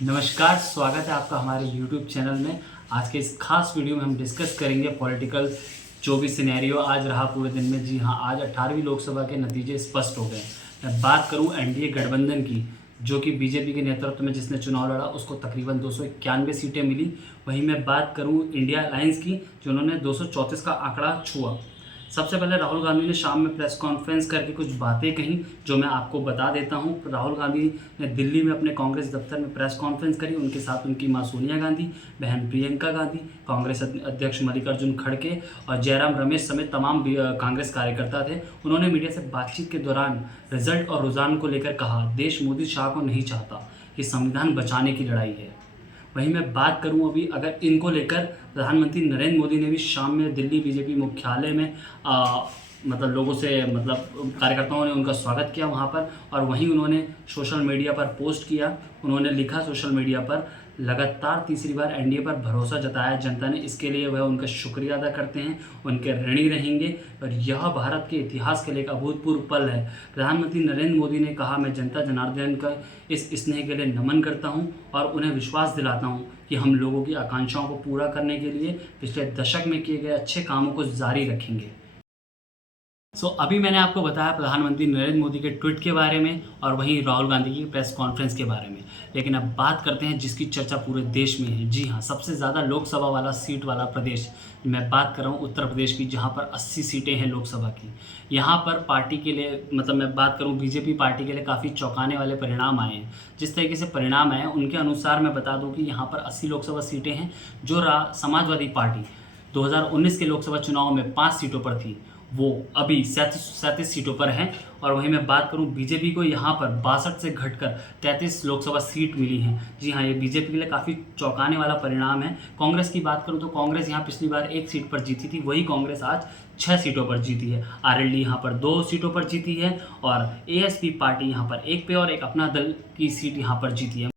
नमस्कार, स्वागत है आपका हमारे YouTube चैनल में। आज के इस खास वीडियो में हम डिस्कस करेंगे पॉलिटिकल जो भी सिनेरियो आज रहा पूरे दिन में। जी हाँ, आज 18वीं लोकसभा के नतीजे स्पष्ट हो गए। मैं बात करूं एनडीए गठबंधन की, जो कि बीजेपी के नेतृत्व में जिसने चुनाव लड़ा उसको तकरीबन 291 सीटें मिली। वहीं मैं बात करूं इंडिया अलायंस की, जिन्होंने 234 का आंकड़ा छुआ। सबसे पहले राहुल गांधी ने शाम में प्रेस कॉन्फ्रेंस करके कुछ बातें कहीं, जो मैं आपको बता देता हूं। राहुल गांधी ने दिल्ली में अपने कांग्रेस दफ्तर में प्रेस कॉन्फ्रेंस करी। उनके साथ उनकी मां सोनिया गांधी, बहन प्रियंका गांधी, कांग्रेस अध्यक्ष मल्लिकार्जुन खड़गे और जयराम रमेश समेत तमाम कांग्रेस कार्यकर्ता थे। उन्होंने मीडिया से बातचीत के दौरान रिजल्ट और रुझान को लेकर कहा, देश मोदी शाह को नहीं चाहता, ये संविधान बचाने की लड़ाई है। वहीं मैं बात करूं अभी अगर इनको लेकर, प्रधानमंत्री नरेंद्र मोदी ने भी शाम में दिल्ली बीजेपी मुख्यालय में मतलब लोगों से कार्यकर्ताओं ने उनका स्वागत किया वहां पर। और वहीं उन्होंने सोशल मीडिया पर पोस्ट किया। उन्होंने लिखा सोशल मीडिया पर, लगातार तीसरी बार एनडीए पर भरोसा जताया जनता ने, इसके लिए वह उनका शुक्रिया अदा करते हैं, उनके ऋणी रहेंगे और यह भारत के इतिहास के लिए एक अभूतपूर्व पल है। प्रधानमंत्री नरेंद्र मोदी ने कहा, मैं जनता जनार्दन का इस स्नेह के लिए नमन करता हूं और उन्हें विश्वास दिलाता हूं कि हम लोगों की आकांक्षाओं को पूरा करने के लिए पिछले दशक में किए गए अच्छे कामों को जारी रखेंगे। अभी मैंने आपको बताया प्रधानमंत्री नरेंद्र मोदी के ट्वीट के बारे में और वहीं राहुल गांधी की प्रेस कॉन्फ्रेंस के बारे में। लेकिन अब बात करते हैं जिसकी चर्चा पूरे देश में है। जी हाँ, सबसे ज़्यादा लोकसभा वाला सीट वाला प्रदेश, मैं बात कर रहा हूँ उत्तर प्रदेश की, जहाँ पर 80 सीटें हैं लोकसभा की। यहाँ पर पार्टी के लिए, मतलब मैं बात करूँ बीजेपी पार्टी के लिए, काफ़ी चौंकाने वाले परिणाम आए हैं। जिस तरीके से परिणाम आए उनके अनुसार मैं बता दूँ कि यहाँ पर 80 लोकसभा सीटें हैं जो समाजवादी पार्टी 2019 के लोकसभा चुनाव में 5 सीटों पर थी, वो अभी 37 सीटों पर हैं। और वहीं मैं बात करूं बीजेपी को, यहाँ पर 62 से घटकर 33 लोकसभा सीट मिली हैं। जी हाँ, ये बीजेपी के लिए काफ़ी चौंकाने वाला परिणाम है। कांग्रेस की बात करूं तो कांग्रेस यहाँ पिछली बार 1 सीट पर जीती थी, वही कांग्रेस आज 6 सीटों पर जीती है। आरएलडी यहाँ पर 2 सीटों पर जीती है और एएसपी पार्टी यहाँ पर 1 पे और एक अपना दल की सीट यहाँ पर जीती है।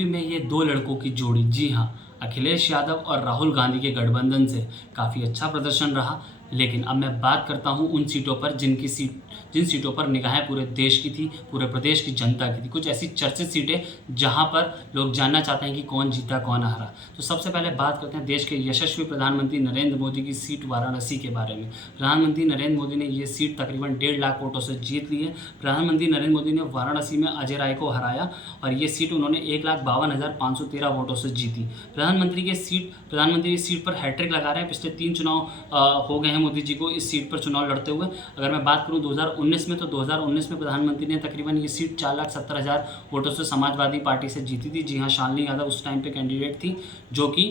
में ये 2 लड़कों की जोड़ी, जी हाँ, अखिलेश यादव और राहुल गांधी के गठबंधन से काफ़ी अच्छा प्रदर्शन रहा। लेकिन अब मैं बात करता हूं उन सीटों पर जिन सीटों पर निगाहें पूरे देश की थी, पूरे प्रदेश की जनता की थी। कुछ ऐसी चर्चित सीटें जहां पर लोग जानना चाहते हैं कि कौन जीता कौन हारा। तो सबसे पहले बात करते हैं देश के यशस्वी प्रधानमंत्री नरेंद्र मोदी की सीट वाराणसी के बारे में। प्रधानमंत्री नरेंद्र मोदी ने ये सीट तकरीबन 1.5 लाख वोटों से जीत ली है। प्रधानमंत्री नरेंद्र मोदी ने वाराणसी में अजय राय को हराया और ये सीट उन्होंने 1,52,513 वोटों से जीती। प्रधानमंत्री की सीट पर हैट्रिक लगा रहे हैं। पिछले 3 चुनाव हो गए हैं मोदी जी को इस सीट पर चुनाव लड़ते हुए। अगर मैं बात करूं 2019 में, तो 2019 में प्रधानमंत्री ने तकरीबन ये सीट 4,70,000 वोटों से समाजवादी पार्टी से जीती थी। जी हाँ, शालिनी यादव उस टाइम पे कैंडिडेट थी, जो कि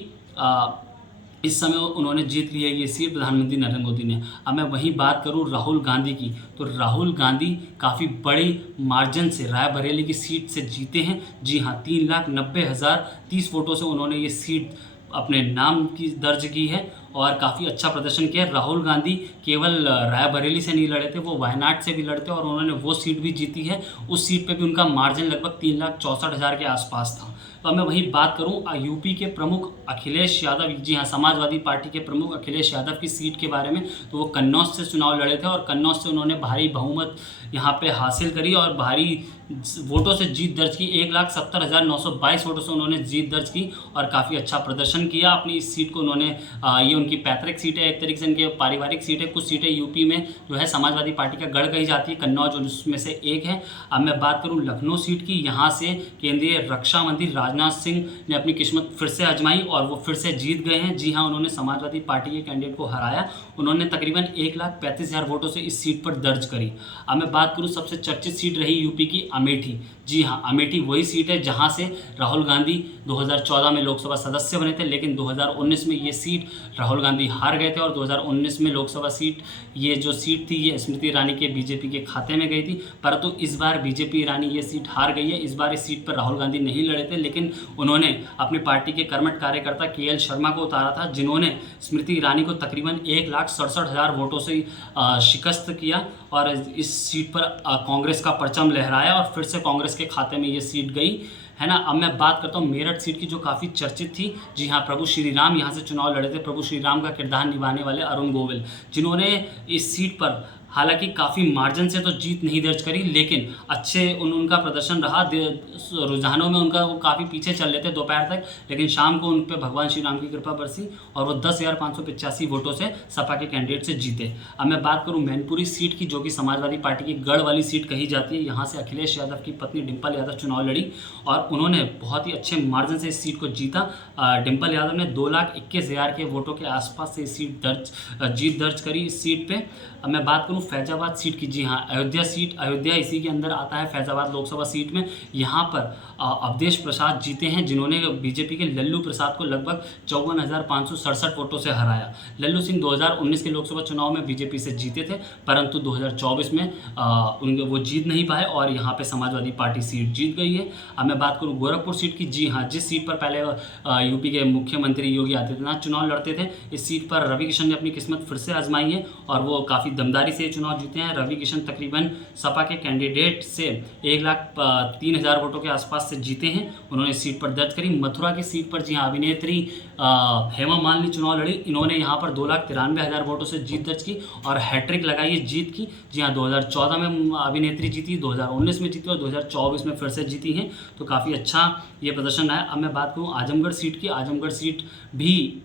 इस समय उन्होंने जीत ली है ये सीट प्रधानमंत्री नरेंद्र मोदी ने। अब मैं वहीं बात करूं राहुल गांधी की, तो राहुल गांधी काफ़ी बड़ी मार्जिन से रायबरेली की सीट से जीते हैं। जी हाँ, 3,90,030 वोटों से उन्होंने ये सीट अपने नाम की दर्ज की है और काफ़ी अच्छा प्रदर्शन किया। राहुल गांधी केवल रायबरेली से नहीं लड़े थे, वो वायनाड से भी लड़ते और उन्होंने वो सीट भी जीती है। उस सीट पे भी उनका मार्जिन लगभग 3,64,000 के आसपास था। तो अब मैं वहीं बात करूं यूपी के प्रमुख अखिलेश यादव, जी हाँ, समाजवादी पार्टी के प्रमुख अखिलेश यादव की सीट के बारे में, तो वो कन्नौज से चुनाव लड़े थे और कन्नौज से उन्होंने भारी बहुमत यहाँ पे हासिल करी और भारी वोटों से जीत दर्ज की। 1,70,922 वोटों से उन्होंने जीत दर्ज की और काफ़ी अच्छा प्रदर्शन किया। अपनी इस सीट को उन्होंने ये उनकी पैतृक सीट है, एक तरीके से इनके पारिवारिक सीट है। कुछ सीटें यूपी में जो है समाजवादी पार्टी का गढ़ कही जाती है, कन्नौज उसमें से एक है। अब मैं बात करूं लखनऊ सीट की, यहाँ से केंद्रीय रक्षा मंत्री राजनाथ सिंह ने अपनी किस्मत फिर से आजमाई और वो फिर से जीत गए हैं। जी हाँ, उन्होंने समाजवादी पार्टी के कैंडिडेट को हराया। उन्होंने तकरीबन 1,35,000 वोटों से इस सीट पर दर्ज करी। अब मैं बात करूं सबसे चर्चित सीट रही यूपी की अमेठी। जी हाँ, अमेठी वही सीट है जहां से राहुल गांधी 2014 में लोकसभा सदस्य बने थे, लेकिन 2019 में ये सीट राहुल गांधी हार गए थे और 2019 में लोकसभा सीट, ये जो सीट थी ये स्मृति ईरानी के बीजेपी के खाते में गई थी। परंतु इस बार बीजेपी ईरानी ये सीट हार गई है। इस बार इस सीट पर राहुल गांधी नहीं लड़े थे, लेकिन उन्होंने अपनी पार्टी के कर्मठ कार्यकर्ता केएल शर्मा को उतारा था, जिन्होंने स्मृति ईरानी को तकरीबन 1,67,000 वोटों से शिकस्त किया और इस सीट पर कांग्रेस का परचम लहराया और फिर से कांग्रेस के खाते में ये सीट गई है ना। अब मैं बात करता हूँ मेरठ सीट की, जो काफ़ी चर्चित थी। जी हाँ, प्रभु श्री राम यहाँ से चुनाव लड़े थे। प्रभु श्री राम का किरदार निभाने वाले अरुण गोविल, जिन्होंने इस सीट पर हालांकि काफ़ी मार्जिन से तो जीत नहीं दर्ज करी, लेकिन अच्छे उनका प्रदर्शन रहा। रुझानों में उनका वो काफ़ी पीछे चल रहे थे दोपहर तक, लेकिन शाम को उन पर भगवान श्री राम की कृपा बरसी और वो 10,585 वोटों से सपा के कैंडिडेट से जीते। अब मैं बात करूं मैनपुरी सीट की, जो कि समाजवादी पार्टी की गढ़ वाली सीट कही जाती है। यहाँ से अखिलेश यादव की पत्नी डिंपल यादव चुनाव लड़ी और उन्होंने बहुत ही अच्छे मार्जिन से इस सीट को जीता। डिंपल यादव ने 2,21,000 के वोटों के आसपास से जीत दर्ज करी इस सीट पे। अब मैं बात करूं फैजाबाद सीट की, जी हाँ, अयोध्या इसी के अंदर आता है। फैजाबाद लोकसभा सीट में यहाँ पर अवधेश प्रसाद जीते हैं, जिन्होंने बीजेपी के लल्लू प्रसाद को लगभग 54,567 वोटों से हराया। लल्लू सिंह 2019 के लोकसभा चुनाव में बीजेपी से जीते थे, परंतु 2024 में उनके वो जीत नहीं पाए और यहाँ पे समाजवादी पार्टी सीट जीत गई है। अब मैं बात करूँ गोरखपुर सीट की, जी हाँ, जिस सीट पर पहले यूपी के मुख्यमंत्री योगी आदित्यनाथ चुनाव लड़ते थे, इस सीट पर रवि किशन ने अपनी किस्मत फिर से आजमाई है और वो काफ़ी दमदारी से चुनाव जीते हैं। रवि किशन तकरीबन सपा के कैंडिडेट से 1,03,000 वोटों के आसपास से जीते हैं। उन्होंने सीट पर दर्ज करी। मथुरा की सीट पर, जी हाँ, अभिनेत्री हेमा मालिनी चुनाव लड़ी। इन्होंने यहाँ पर 2,93,000 वोटों से जीत दर्ज की और हैट्रिक लगाई है जीत की। जी हाँ, 2014 में अभिनेत्री जीती, 2019 में जीती और 2024 में फिर से जीती हैं, तो काफ़ी अच्छा ये प्रदर्शन है। अब मैं बात करूँ आजमगढ़ सीट की, आजमगढ़ सीट भी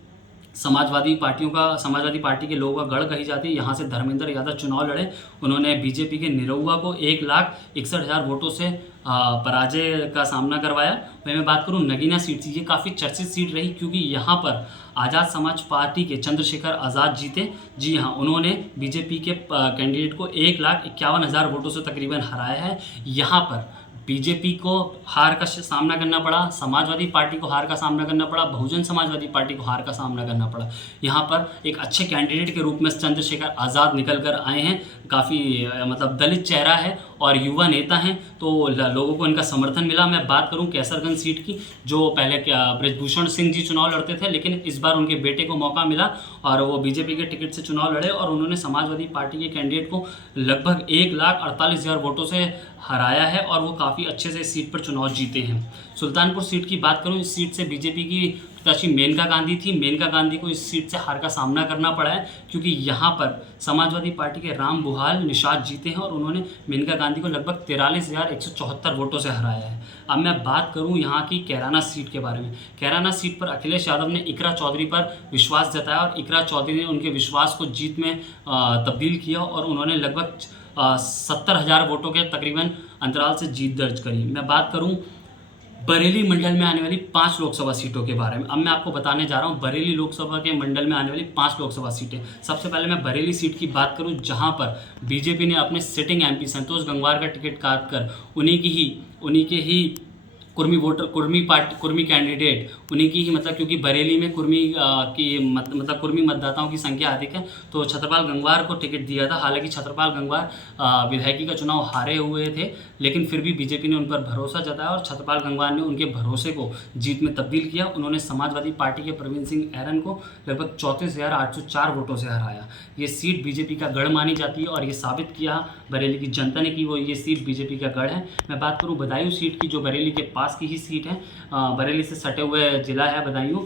समाजवादी पार्टी के लोगों का गढ़ कही जाती है। यहाँ से धर्मेंद्र यादव चुनाव लड़े। उन्होंने बीजेपी के निरहुआ को 1,61,000 वोटों से पराजय का सामना करवाया। मैं बात करूँ नगीना सीट की, ये काफ़ी चर्चित सीट रही क्योंकि यहाँ पर आज़ाद समाज पार्टी के चंद्रशेखर आज़ाद जीते। जी हाँ, उन्होंने बीजेपी के कैंडिडेट को 1,51,000 वोटों से तकरीबन हराया है। यहाँ पर बीजेपी को हार का सामना करना पड़ा, समाजवादी पार्टी को हार का सामना करना पड़ा, बहुजन समाजवादी पार्टी को हार का सामना करना पड़ा। यहाँ पर एक अच्छे कैंडिडेट के रूप में चंद्रशेखर आज़ाद निकल कर आए हैं। काफ़ी मतलब दलित चेहरा है और युवा नेता हैं, तो लोगों को इनका समर्थन मिला। मैं बात करूं कैसरगंज सीट की, जो पहले ब्रजभूषण सिंह जी चुनाव लड़ते थे, लेकिन इस बार उनके बेटे को मौका मिला और वो बीजेपी के टिकट से चुनाव लड़े और उन्होंने समाजवादी पार्टी के कैंडिडेट को लगभग 1,48,000 वोटों से हराया है और वो काफ़ी अच्छे से इस सीट पर चुनाव जीते हैं। सुल्तानपुर सीट की बात करूं, इस सीट से बीजेपी की प्रत्याशी मेनका गांधी थी। मेनका गांधी को इस सीट से हार का सामना करना पड़ा है क्योंकि यहाँ पर समाजवादी पार्टी के राम बुहाल निषाद जीते हैं और उन्होंने मेनका गांधी को लगभग 43,174 वोटों से हराया है। अब मैं बात करूँ यहाँ की कैराना सीट के बारे में। कैराना सीट पर अखिलेश यादव ने इकरा चौधरी पर विश्वास जताया और इकरा चौधरी ने उनके विश्वास को जीत में तब्दील किया और उन्होंने लगभग 70,000 वोटों के तकरीबन अंतराल से जीत दर्ज करी। मैं बात करूं बरेली मंडल में आने वाली 5 लोकसभा सीटों के बारे में। अब मैं आपको बताने जा रहा हूं बरेली लोकसभा के मंडल में आने वाली 5 लोकसभा सीटें। सबसे पहले मैं बरेली सीट की बात करूं, जहां पर बीजेपी ने अपने सिटिंग एमपी संतोष गंगवार का टिकट काट कर उन्हीं के ही कुर्मी कैंडिडेट उन्हीं की ही, मतलब क्योंकि बरेली में कुर्मी मतदाताओं की संख्या अधिक है, तो छत्रपाल गंगवार को टिकट दिया था। हालांकि छत्रपाल गंगवार विधायकी का चुनाव हारे हुए थे, लेकिन फिर भी बीजेपी ने उन पर भरोसा जताया और छत्रपाल गंगवार ने उनके भरोसे को जीत में तब्दील किया। उन्होंने समाजवादी पार्टी के प्रवीण सिंह ऐरन को लगभग 34,804 वोटों से हराया। ये सीट बीजेपी का गढ़ मानी जाती है और ये साबित किया बरेली की जनता ने कि वो ये सीट बीजेपी का गढ़ है। मैं बात करूँ बदायूं सीट की, जो बरेली के पास की ही सीट है, बरेली से सटे हुए जिला है बदायूं,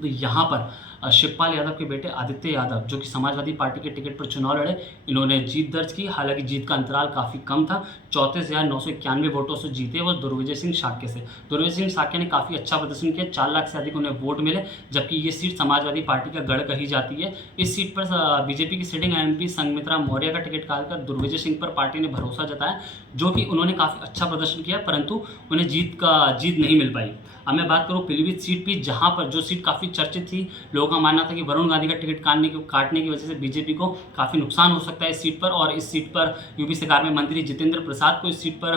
तो यहाँ पर शिवपाल यादव के बेटे आदित्य यादव, जो कि समाजवादी पार्टी के टिकट पर चुनाव लड़े, इन्होंने जीत दर्ज की। हालांकि जीत का अंतराल काफ़ी कम था, 34,991 वोटों से जीते वो दुर्विजय सिंह शाक्य से। दुर्विजय सिंह शाक्य ने काफ़ी अच्छा प्रदर्शन किया, 4 लाख से अधिक उन्हें वोट मिले, जबकि ये सीट समाजवादी पार्टी का गढ़ कही जाती है। इस सीट पर बीजेपी की सिटिंग एमपी संघमित्रा मौर्य का टिकट काटकर दुर्विजय सिंह पर पार्टी ने भरोसा जताया, जो कि उन्होंने काफ़ी अच्छा प्रदर्शन किया, परंतु उन्हें जीत नहीं मिल पाई। अब मैं बात करूँ पीलीभीत सीट भी, जहाँ पर जो सीट काफ़ी चर्चित थी, लोगों का मानना था कि वरुण गांधी का टिकट काटने की वजह से बीजेपी को काफ़ी नुकसान हो सकता है इस सीट पर, और इस सीट पर यूपी सरकार में मंत्री जितेंद्र प्रसाद को इस सीट पर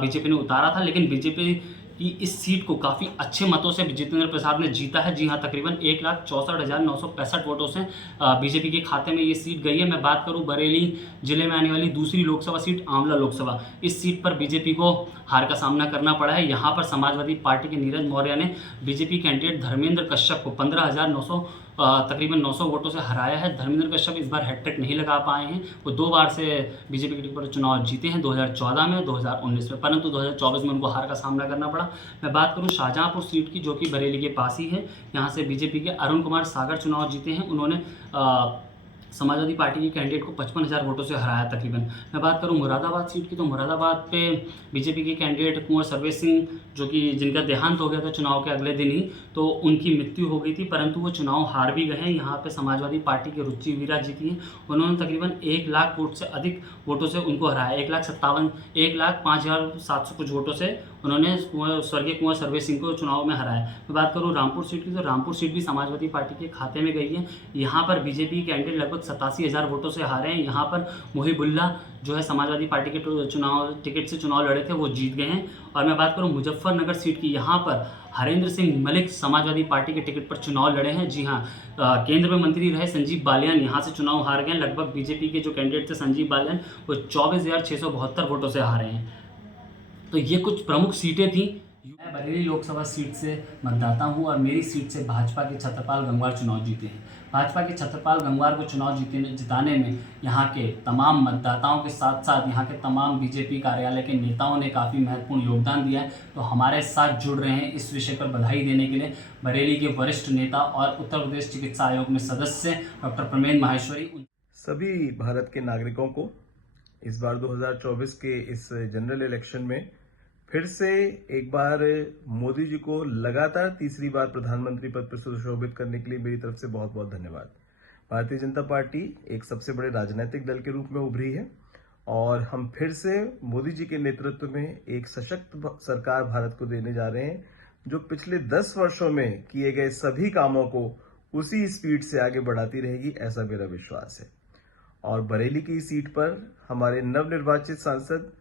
बीजेपी ने उतारा था, लेकिन बीजेपी की इस सीट को काफ़ी अच्छे मतों से जितेंद्र प्रसाद ने जीता है। जी हाँ, तकरीबन 1,64,965 वोटों से बीजेपी के खाते में ये सीट गई है। मैं बात करूँ बरेली जिले में आने वाली दूसरी लोकसभा सीट आंवला लोकसभा, इस सीट पर बीजेपी को हार का सामना करना पड़ा है। यहाँ पर समाजवादी पार्टी के नीरज मौर्य ने बीजेपी कैंडिडेट धर्मेंद्र कश्यप को तकरीबन 900 वोटों से हराया है। धर्मेंद्र कश्यप इस बार हैट्रिक नहीं लगा पाए हैं, वो 2 बार से बीजेपी के टिकट पर चुनाव जीते हैं, 2014 में, 2019 में, परंतु 2024 में उनको हार का सामना करना पड़ा। मैं बात करूं शाहजहांपुर सीट की, जो कि बरेली के पास ही है, यहाँ से बीजेपी के अरुण कुमार सागर चुनाव जीते हैं। उन्होंने समाजवादी पार्टी के कैंडिडेट को 55,000 वोटों से हराया तकरीबन। मैं बात करूं मुरादाबाद सीट की, तो मुरादाबाद पे बीजेपी के कैंडिडेट कुंवर सर्वेश सिंह, जो कि जिनका देहांत हो गया था चुनाव के अगले दिन ही, तो उनकी मृत्यु हो गई थी, परंतु वो चुनाव हार भी गए हैं। यहाँ पे समाजवादी पार्टी के रुचि वीरा जीती हैं। उन्होंने तकरीबन 1 लाख वोट से अधिक वोटों से उनको हराया। 1,05,700 कुछ वोटों से उन्होंने स्वर्गीय कुंवर सर्वेश सिंह को चुनाव में हराया। मैं बात करूँ रामपुर सीट की, तो रामपुर सीट भी समाजवादी पार्टी के खाते में गई है। यहाँ पर बीजेपी कैंडिडेट लगभग 87,000 वोटों से हारे हैं। यहाँ पर मुहिबुल्ला जो है समाजवादी पार्टी के चुनाव टिकट से चुनाव लड़े थे, वो जीत गए हैं। और मैं बात करूँ मुजफ्फरनगर सीट की, यहाँ पर हरेंद्र सिंह मलिक समाजवादी पार्टी के टिकट पर चुनाव लड़े हैं। जी हाँ, केंद्र में मंत्री रहे संजीव बालियान यहाँ से चुनाव हार गए। लगभग बीजेपी के जो कैंडिडेट थे संजीव बालियान, वो 24,672 वोटों से हारे हैं। तो ये कुछ प्रमुख सीटें थी। मैं बरेली लोकसभा सीट से मतदाता हूं और मेरी सीट से भाजपा के छत्रपाल गंगवार चुनाव जीते हैं। भाजपा के छत्रपाल गंगवार को चुनाव जिताने में यहाँ के तमाम मतदाताओं के साथ साथ यहाँ के तमाम बीजेपी कार्यालय के नेताओं ने काफ़ी महत्वपूर्ण योगदान दिया है। तो हमारे साथ जुड़ रहे हैं इस विषय पर बधाई देने के लिए बरेली के वरिष्ठ नेता और उत्तर प्रदेश चिकित्सा आयोग में सदस्य डॉक्टर प्रमेंद्र माहेश्वरी। सभी भारत के नागरिकों को इस बार 2024 के इस जनरल इलेक्शन में फिर से एक बार मोदी जी को लगातार तीसरी बार प्रधानमंत्री पद पर सुशोभित करने के लिए मेरी तरफ से बहुत बहुत धन्यवाद। भारतीय जनता पार्टी एक सबसे बड़े राजनीतिक दल के रूप में उभरी है और हम फिर से मोदी जी के नेतृत्व में एक सशक्त सरकार भारत को देने जा रहे हैं, जो पिछले 10 वर्षों में किए गए सभी कामों को उसी स्पीड से आगे बढ़ाती रहेगी, ऐसा मेरा विश्वास है। और बरेली की सीट पर हमारे नवनिर्वाचित सांसद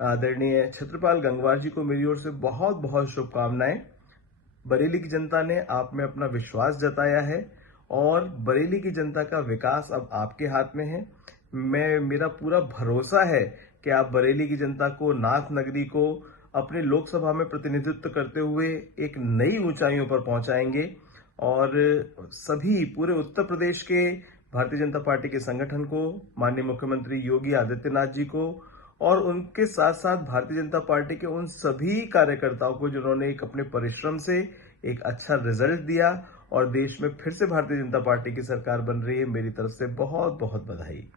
आदरणीय छत्रपाल गंगवार जी को मेरी ओर से बहुत बहुत शुभकामनाएं। बरेली की जनता ने आप में अपना विश्वास जताया है और बरेली की जनता का विकास अब आपके हाथ में है। मेरा पूरा भरोसा है कि आप बरेली की जनता को, नाथ नगरी को अपने लोकसभा में प्रतिनिधित्व करते हुए एक नई ऊंचाइयों पर पहुंचाएंगे और सभी पूरे उत्तर प्रदेश के भारतीय जनता पार्टी के संगठन को, माननीय मुख्यमंत्री योगी आदित्यनाथ जी को और उनके साथ साथ भारतीय जनता पार्टी के उन सभी कार्यकर्ताओं को जिन्होंने एक अपने परिश्रम से एक अच्छा रिजल्ट दिया और देश में फिर से भारतीय जनता पार्टी की सरकार बन रही है, मेरी तरफ से बहुत बहुत बधाई।